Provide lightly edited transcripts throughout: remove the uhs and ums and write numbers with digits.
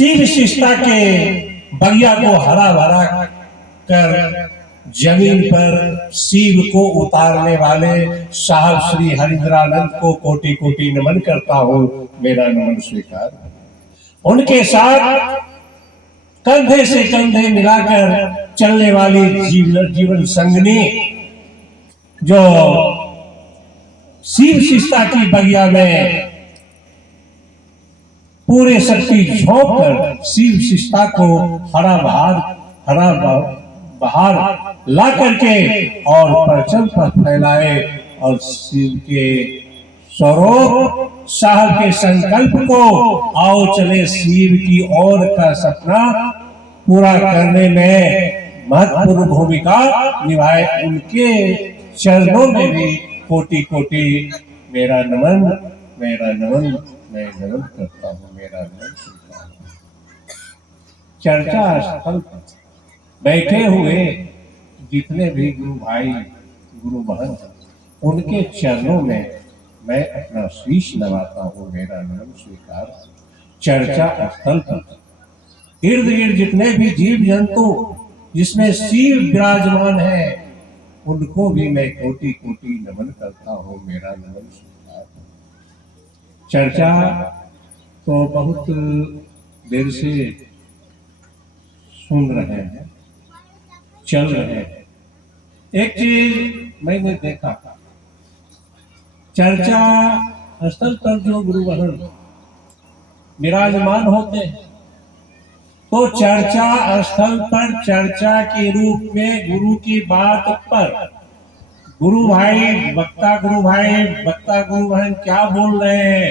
शिव शिष्टा के बगिया को हरा भरा कर जमीन पर शिव को उतारने वाले साहब श्री हरिंद्रानंद को कोटि कोटि नमन करता हूं, मेरा नमन स्वीकार। उनके साथ कंधे से कंधे मिलाकर चलने वाली जीवन संगनी जो शिव शिष्टा की बगिया में पूरे शक्ति झोंक कर शिव शिष्टा को हरा बहार ला करके और परचम पर फैलाए और शिव के स्वरूप साहब के संकल्प को आओ चले शिव की ओर का सपना पूरा करने में महत्वपूर्ण भूमिका निभाए। उनके चरणों में भी कोटि कोटि मेरा नमन, मेरा नमन, मैं नमन करता हूँ, मेरा नमन स्वीकार। चर्चा स्थल पर बैठे हुए जितने भी गुरु भाई गुरु बहन उनके चरणों में मैं अपना शीश नवाता हूँ, मेरा नमन स्वीकार। चर्चा स्थल पर इर्द गिर्द जितने भी जीव जंतु जिसमें शिव विराजमान है उनको भी मैं कोटि कोटि नमन करता हूँ, मेरा नमन स्वीकार। चर्चा तो बहुत देर से सुन रहे हैं, चल रहे हैं। एक चीज मैंने देखा, चर्चा स्थल पर जो गुरु बहन विराजमान होते हैं तो चर्चा स्थल पर चर्चा के रूप में गुरु की बात पर गुरु भाई वक्ता गुरु बहन क्या बोल रहे हैं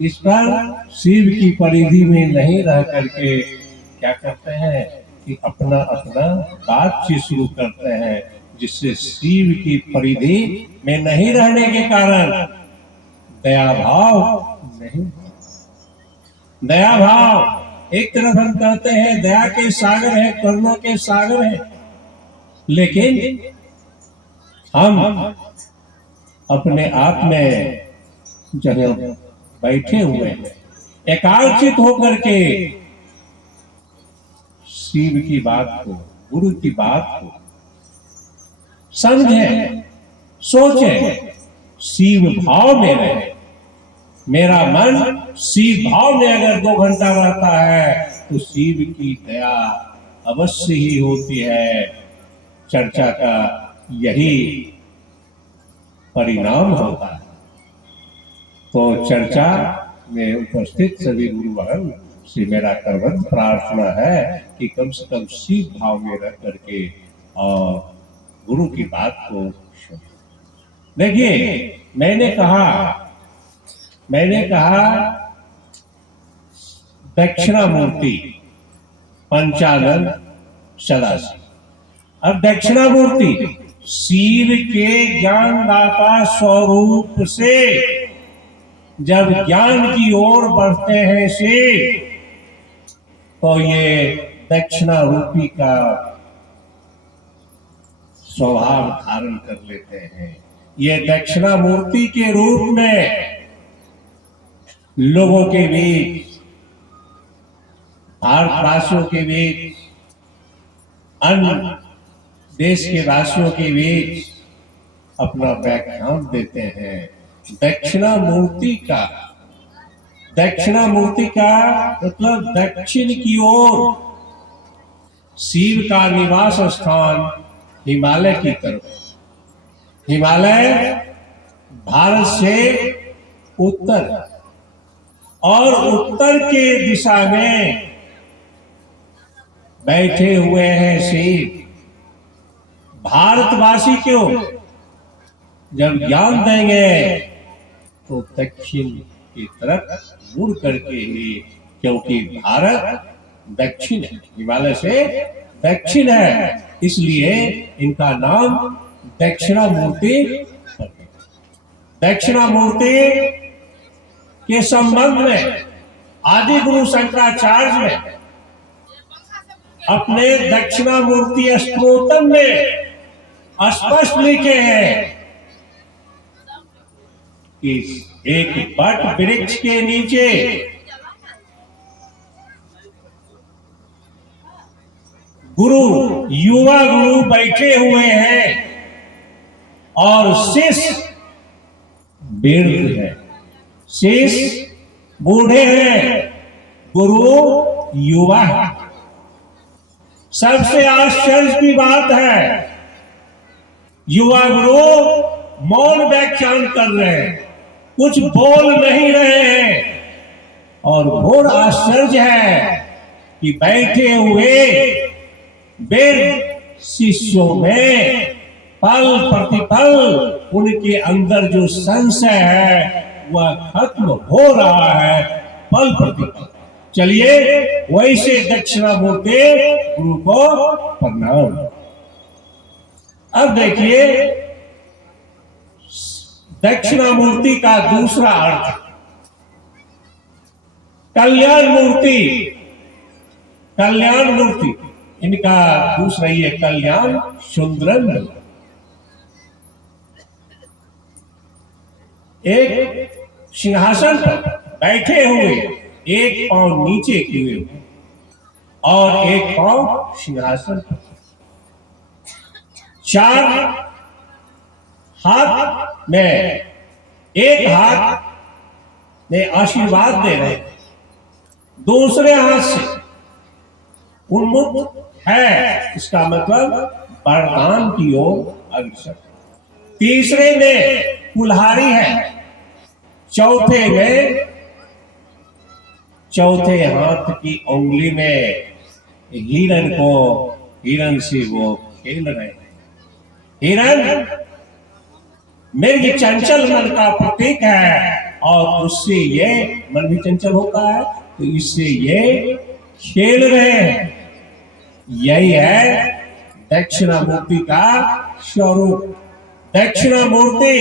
इस पर शिव की परिधि में नहीं रह करके क्या करते हैं कि अपना अपना बातचीत शुरू करते हैं, जिससे शिव की परिधि में नहीं रहने के कारण दया भाव एक तरफ हम कहते हैं दया के सागर है, करुणा के सागर है, लेकिन हम अपने आप में जब बैठे हुए हैं एकाग्रचित होकर के शिव की बात को, गुरु की बात को समझें, सोचें, शिव भाव में रहे। मेरा मन शिव भाव में अगर 2 घंटा रहता है तो शिव की दया अवश्य ही होती है। चर्चा का यही परिणाम होता है। तो चर्चा में उपस्थित सभी गुरु बहन से मेरा करवत प्रार्थना है कि कम से कम शिव भाव में रह करके और गुरु की बात को देखिए। मैंने कहा दक्षिणामूर्ति पंचानन सदाशिव। अब दक्षिणामूर्ति शिव के ज्ञानदाता स्वरूप से जब ज्ञान की ओर बढ़ते हैं शिव तो ये दक्षिणा रूपी का स्वभाव धारण कर लेते हैं। ये दक्षिणामूर्ति के रूप में लोगों के बीच, भारतवासियों के बीच, अन्य देश के वासियों के बीच अपना व्याख्यान देते हैं। दक्षिणामूर्ति का मतलब दक्षिण की ओर शिव का निवास स्थान हिमालय की तरफ। हिमालय भारत से उत्तर और उत्तर के दिशा में बैठे हुए हैं शिव। भारतवासी क्यों जब ज्ञान देंगे तो दक्षिण की तरफ मुड़ करके ही, क्योंकि भारत दक्षिण है, हिमालय से दक्षिण है, इसलिए इनका नाम दक्षिणामूर्ति। दक्षिणामूर्ति के संबंध में आदि गुरु शंकराचार्य ने अपने दक्षिणामूर्ति स्तोत्रम में स्पष्ट लिखे हैं कि एक बट वृक्ष के नीचे गुरु, युवा गुरु बैठे हुए हैं और शिष्य वृद्ध है, शिष्य बूढ़े हैं, गुरु युवा है। सबसे आश्चर्य की बात है, युवा गुरु मौन व्याख्यान कर रहे हैं, कुछ बोल नहीं रहे हैं। और घोर आश्चर्य है कि बैठे हुए वृद्ध शिष्यों में पल प्रतिपल उनके अंदर जो संशय है वह खत्म हो रहा है, पल प्रतिपल। चलिए वैसे दक्षिणामूर्ति गुरु को प्रणाम। अब देखिए दक्षिणामूर्ति का दूसरा अर्थ, कल्याण मूर्ति। कल्याण मूर्ति इनका दूसरा ये कल्याण सुंदरम। एक सिंहासन पर बैठे हुए, एक पांव नीचे किए हुए और एक पांव सिंहासन पर, चार हाथ में, एक हाथ में आशीर्वाद दे रहे, दूसरे हाथ से उन्मुक्त है, इसका मतलब वरदान की ओर अग्रसर। तीसरे में कुल्हाड़ी है, चौथे में, चौथे हाथ की उंगली में हिरण से वो खेल रहे हैं। हिरण मृग चंचल मन का प्रतीक है और उससे ये मन भी चंचल होता है, तो इससे ये खेल रहे हैं। यही है दक्षिणामूर्ति का स्वरूप। दक्षिणामूर्ति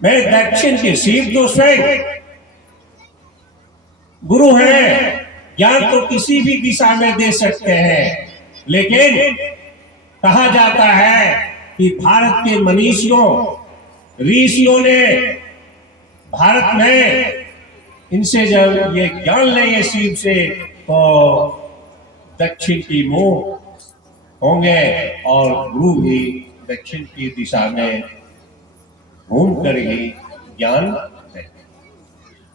में दक्षिण के शिव जो स्वयं गुरु हैं, ज्ञान तो किसी भी दिशा में दे सकते हैं, लेकिन कहा जाता है कि भारत के मनीषियों, ऋषियों ने भारत में इनसे जब ये ज्ञान लेंगे शिव से, तो दक्षिण की मुंह होंगे और गुरु भी दक्षिण की दिशा में घूम कर ही ज्ञान देंगे।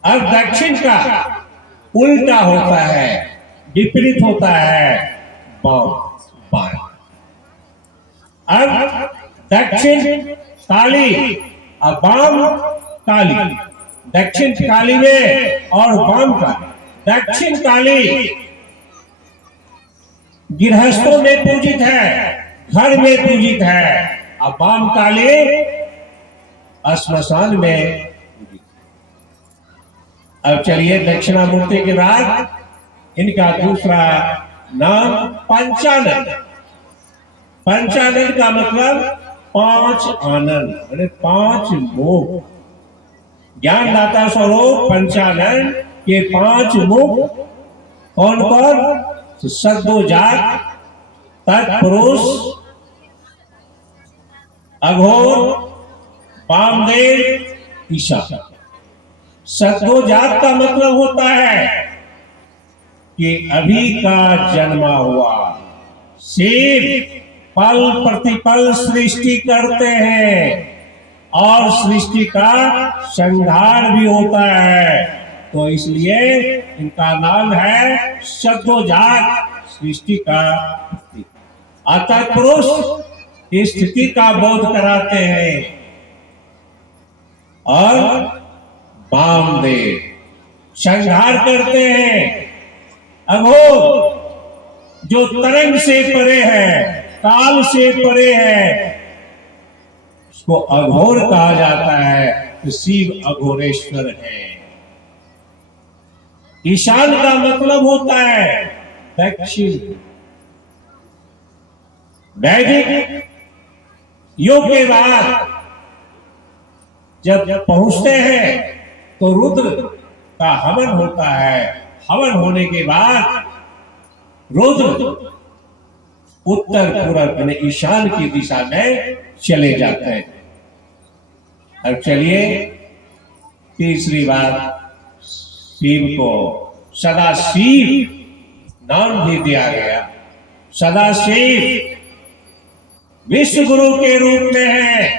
अब दक्षिण का उल्टा होता है, विपरीत होता है बाम बाएं। अब दक्षिण काली और बाम काली, दक्षिण काली में और बाम काली। दक्षिण काली गृहस्थों में पूजित है, घर में पूजित है, और बाम काली श्मशान में पूजित। अब चलिए दक्षिणामूर्ति के बाद इनका दूसरा नाम पंचानन। पंचानन का मतलब पांच आनंद, अरे पांच मुख। ज्ञानदाता स्वरूप पंचानन के पांच मुख कौन कौन? सद्योजात, तत्पुरुष, अघोर, वामदेव, ईशा। सद्योजात का मतलब होता है कि अभी का जन्मा हुआ। शिव पल प्रतिपल सृष्टि करते हैं और सृष्टि का संहार भी होता है, तो इसलिए इनका नाम है सद्योजात, सृष्टि का प्रतीक। अतः पुरुष स्थिति का बोध कराते हैं और वामदेव संहार करते हैं। अघोर जो तरंग से परे है, काल से परे है, उसको अघोर कहा जाता है, तो शिव अघोरेश्वर है। ईशान का मतलब होता है दक्षिण। वैदिक युग के बाद जब पहुंचते हैं तो रुद्र का हवन होता है। हवन होने के बाद रुद्र उत्तर पूर्व यानी ईशान की दिशा में चले जाते हैं। अब चलिए तीसरी बात, शिव को सदा शिव नाम भी दिया गया। सदाशिव विश्व गुरु के रूप में है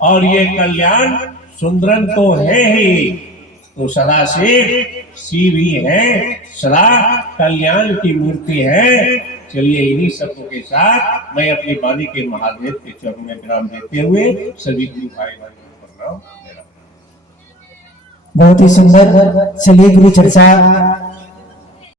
और ये कल्याण सुंदरन तो है ही, तो सदाशिव शिव ही है, सदा कल्याण की मूर्ति है। चलिए इन्हीं शब्दों के साथ मैं अपनी वाणी के महादेव के चरणों में विराम देते हुए सभी गुरु भाई बहनों को प्रणाम दे रहा हूं। बहुत ही सुंदर। चलिए गुरु चर्चा